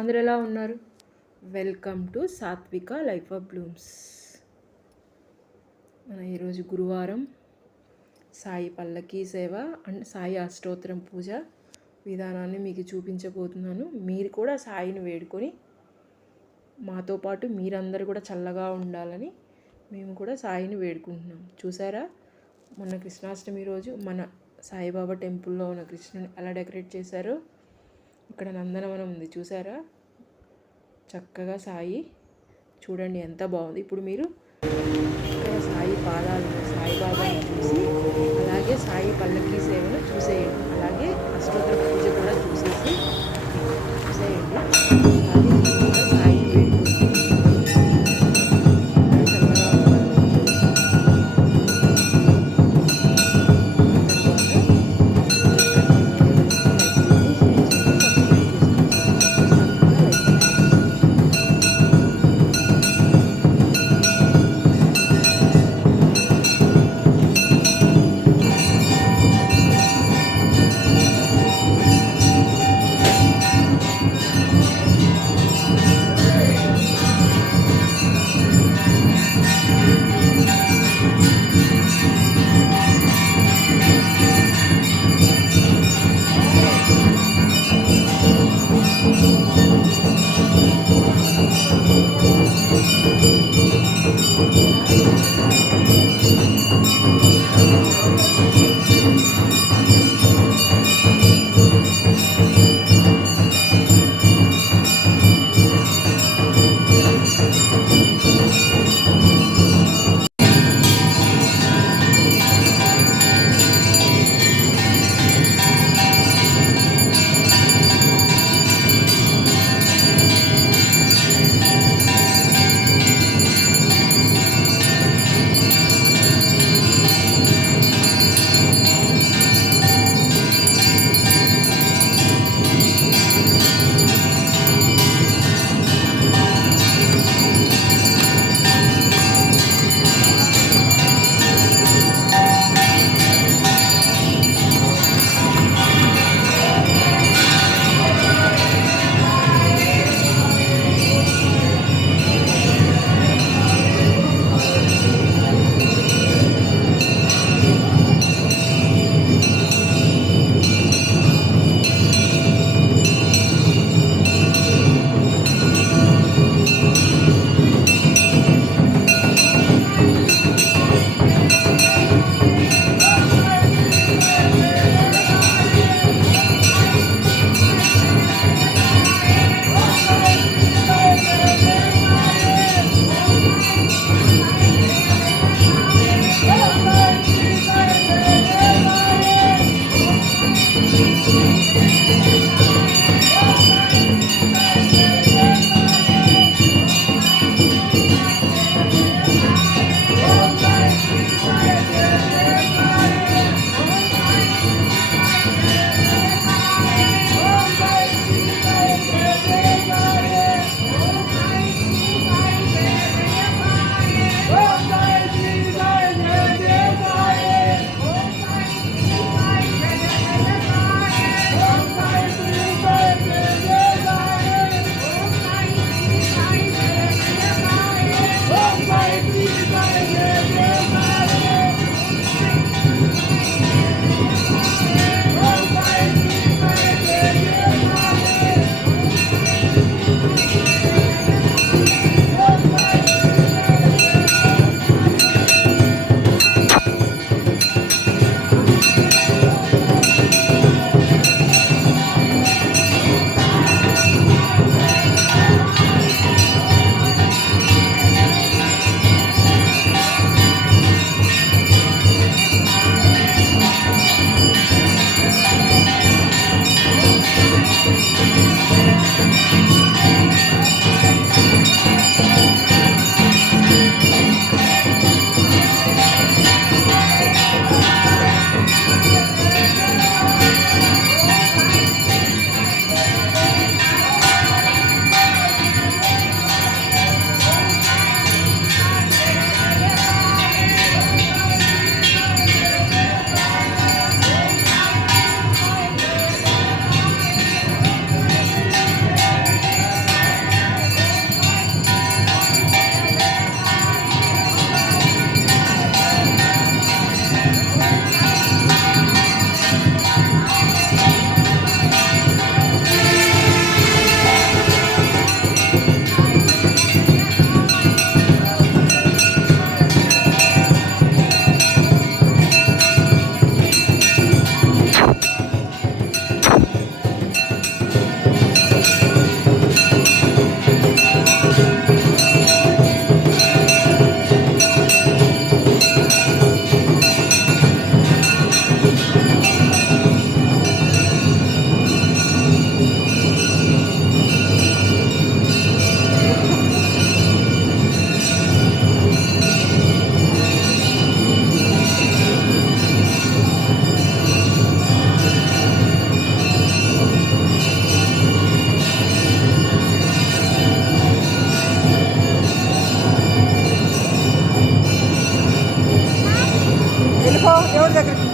అందరూ ఎలా ఉన్నారు? వెల్కమ్ టు సాత్విక లైఫ్ ఆఫ్ బ్లూమ్స్. మన ఈరోజు గురువారం సాయి పల్లకీ సేవ అండ్ సాయి అష్టోత్తరం పూజ విధానాన్ని మీకు చూపించబోతున్నాను. మీరు కూడా సాయిని వేడుకొని మాతో పాటు మీరందరూ కూడా చల్లగా ఉండాలని మేము కూడా సాయిని వేడుకుంటున్నాం. చూసారా, మొన్న కృష్ణాష్టమి రోజు మన సాయిబాబా టెంపుల్లో ఉన్న కృష్ణుని ఎలా డెకరేట్ చేశారో. ఇక్కడ నందనవనం ఉంది, చూసారా? చక్కగా సాయి చూడండి ఎంత బాగుంది. ఇప్పుడు మీరు ఇక్కడ సాయి పాదాలను సాయిబాబాని చూసి అలాగే సాయి పల్లకీ సేవను చూసేయండి. అలాగే అష్టోత్తర పూజ కూడా చూసేయండి. అలాగే మీరు కూడా సాయిని వేడుకోండి. చల్లగా దేవుడి దగ్గరికి.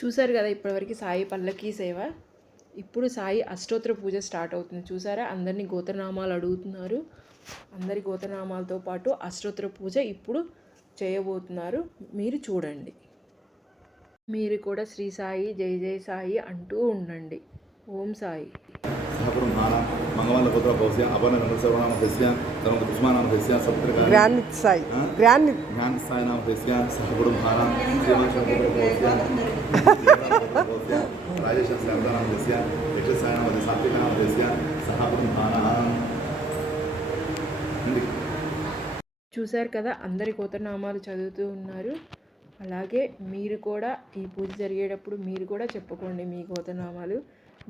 చూసారు కదా ఇప్పటివరకు సాయి పల్లకీ సేవ. ఇప్పుడు సాయి అష్టోత్తర పూజ స్టార్ట్ అవుతుంది. చూసారా, అందరినీ గోత్రనామాలు అడుగుతున్నారు. అందరి గోత్రనామాలతో పాటు అష్టోత్తర పూజ ఇప్పుడు చేయబోతున్నారు. మీరు చూడండి. మీరు కూడా శ్రీ సాయి జై జై సాయి అంటూ ఉండండి. ఓం సాయి. గ్రాండ్ సాయి नाम सहगुरु महाराज राजेश नाम नाम सात्विक नाम सहगुरु महाराज. చూశారు కదా, అందరి గోత్రనామాలు చదువుతూ ఉన్నారు. అలాగే మీరు కూడా ఈ పూజ జరిగేటప్పుడు మీరు కూడా చెప్పుకోండి మీ గోత్రనామాలు.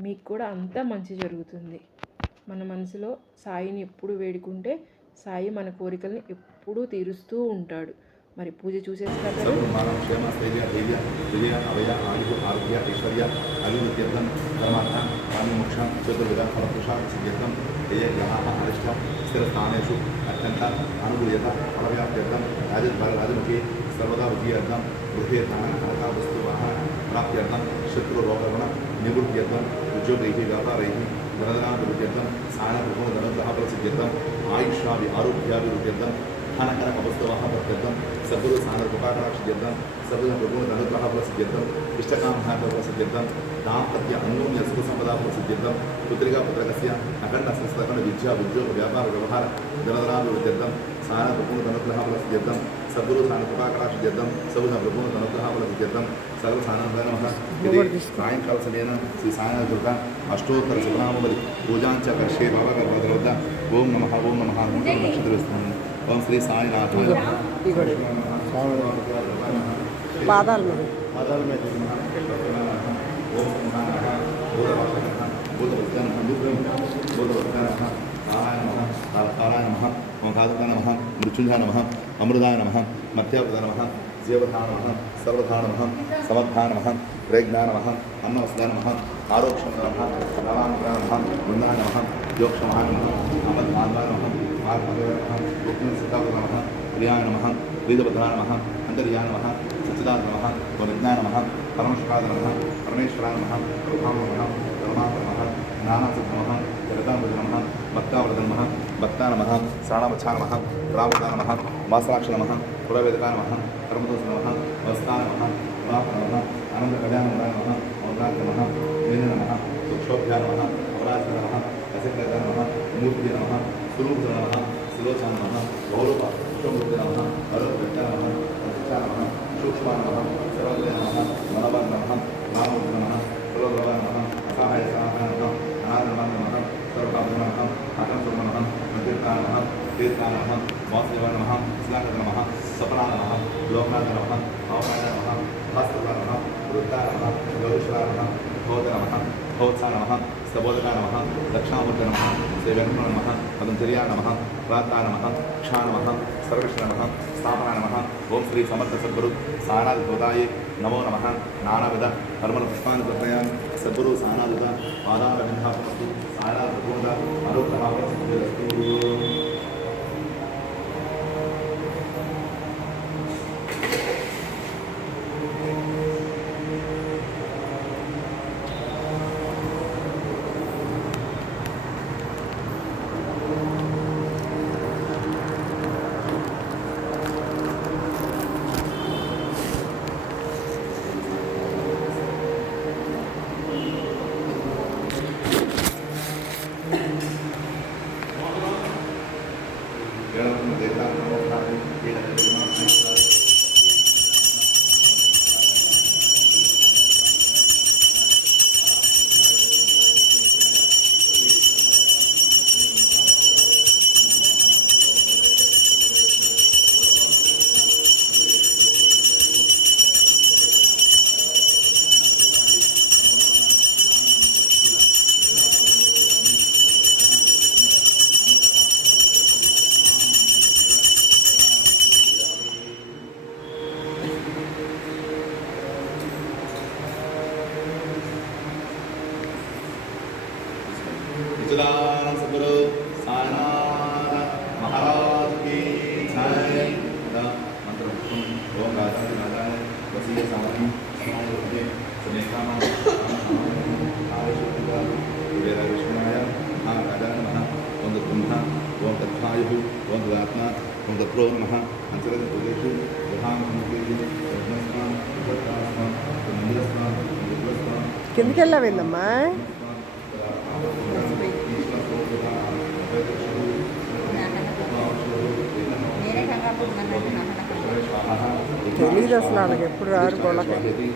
మీకు కూడా అంతా మంచి జరుగుతుంది. మన మనసులో సాయిని ఎప్పుడు వేడుకుంటే సాయి మన కోరికల్ని ఎప్పుడూ తీరుస్తూ ఉంటాడు. మరి పూజ చూసేస్తారు కదా. స్థిరస్థానేషు అత్యంత అనుకూల్యత ఫలవ్యాప్త్యర్థం రాజముఖి సర్వదా విజయార్థం గృహే ధన హనకా వస్తు వాహన ప్రాప్త్యర్థం శత్రురోగణ నివృత్త్యర్థం ఉద్యోగైः వ్యాపారైः ధనదానాభివృద్ధ్యర్థం సాయనగృహోధనగ్రహఫలసిద్ధ్యర్థం ఆయుష్యాభి ఆరోగ్యాభివృద్ధ్యర్థం ధనకనకవస్తువాహ ప్రత్యర్థం సద్గురు సానకృపాకటాక్షిద్ధ్యర్థం సర్వగృహధనుగ్రహఫలసిద్ధ్యర్థం ఇష్టకామహాఫలసిద్ధ్యర్థం దాంపత్య అన్యోన్య సుఖ సంపదా ఫలసిద్ధ్యర్థం పుత్రికా పుత్రకస్య అఖండ సంస్థాన విద్యా ఉద్యోగ వ్యాపార వ్యవహార ధనదానాభివృద్ధ్యర్థం సాయనగృహధనుగ్రహఫలసిద్ధ్యర్థం సద్గురు సానకృపాకటాక్షిద్ధ్యర్థం సర్వగృహధనుగ్రహఫలసిద్ధ్యర్థం సర్వసానందనమః. సాయంకాల సమయేన శ్రీ సాయనకృత అష్టోత్తర శతనామావళి పూజాంచ కర్షే భావగర్భద్రవద్ద ఓం నమః ఓం నమః నక్షత్రవేస్తున్నాను. ఓం శ్రీ సాయినాథ పాదాల మీద కాలాయ నమః ఓం కాదుక నమః मृत्युंजय नमः अमृताय नमः मध्यावृताय नमः जीवधाय नमः सर्वधाय नमः समर्थाय नमः प्रेग्नाय नमः अन्नवस्ताय नमः आरोक्षण नमः नवानुग्रह नमः वृंदाय नमः योक्षमाय नमः अमद्भान्वाय नमः आत्मदेव नमः रुक्मिणसिद्धाय नमः प्रियाय नमः वेदवधाय नमः अंतर्याय नमः सच्चिदाय नमः विज्ञाय नमः परमशिवाय नमः परमेश्वराय नमः प्रभाव नमः परमात्मा नमः नानासिद्ध नमः जगदामृत नमः भक्तावृत नमः भक्ता नमः साणामच्छा नमः रामदा नमः वासराक्ष नमः पुरवेदका नमः कर्मदोष नमः वस्ता नमः वाप नमः आनंद कल्याण नमः अवतार नमः वेद नमः सुक्षोभ्या नमः अपराध नमः असिकता नमः मूर्ति नमः स्वरूप नमः सुलोचन नमः गौरव विश्वमूर्ति नमः अरुणभट्टा नमः प्रतिष्ठा नमः सूक्ष्म नमः सर्वज्ञ नमः मनोबल नमः नामूर्ति नमः सर्वभव नमः असहाय सहाय नमः अनादरमान नमः सर्वभाव नमः आकर्षण नमः मध्यता नमः तीर्था नमः वासुदेव नमः स्नाकत नमः सपना नमः लोकनाथ नमः अवकाय नमः भास्कर नमः वृद्धा नमः गौरीश्वर नमः भोद नमः भोत्सा नमः सबोधका नमः दक्षिणामूर्ति नमः श्रीवेंकट नमः पतंजलिया नमः प्राता नमः क्षा नमः सर्वेश्वर नमः स्थापना नमः ओम श्री समर्थ सद्गुरु सानाथ गोदाय नमो नमः नानाविध कर्मल पुष्पान् प्रयाम सद्गुरु सानादुता पादारविंदापस्तु सानाथ भगवद अनुग्रहावस्तु सच्चिदानंद सद्गुरु साईनाथ महाराज की जय। मंत्र ओम गायत्री माताय वसीय सामनी समाधि सनेकामा आयुष्य वेद विष्णुनाय महाराजाय नमः ओम ब्रह्मा ओम तत्वायुः ओम दुरात्मा ओम तत्रो नमः अंतरंग प्रदेशु प्रधान मुखेषु रत्नस्नान उपस्नान मंदिरस्नान विद्वस्नान కిందకి వెళ్ళావేందమ్మా తెలీదు అసలు వాళ్ళకి ఎప్పుడు రారు గొడవకి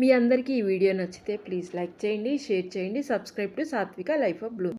మీ అందరికీ ఈ వీడియో నచ్చితే ప్లీజ్ లైక్ చేయండి, షేర్ చేయండి, సబ్స్క్రైబ్ టు సాత్విక లైఫ్ ఆఫ్ బ్లూ.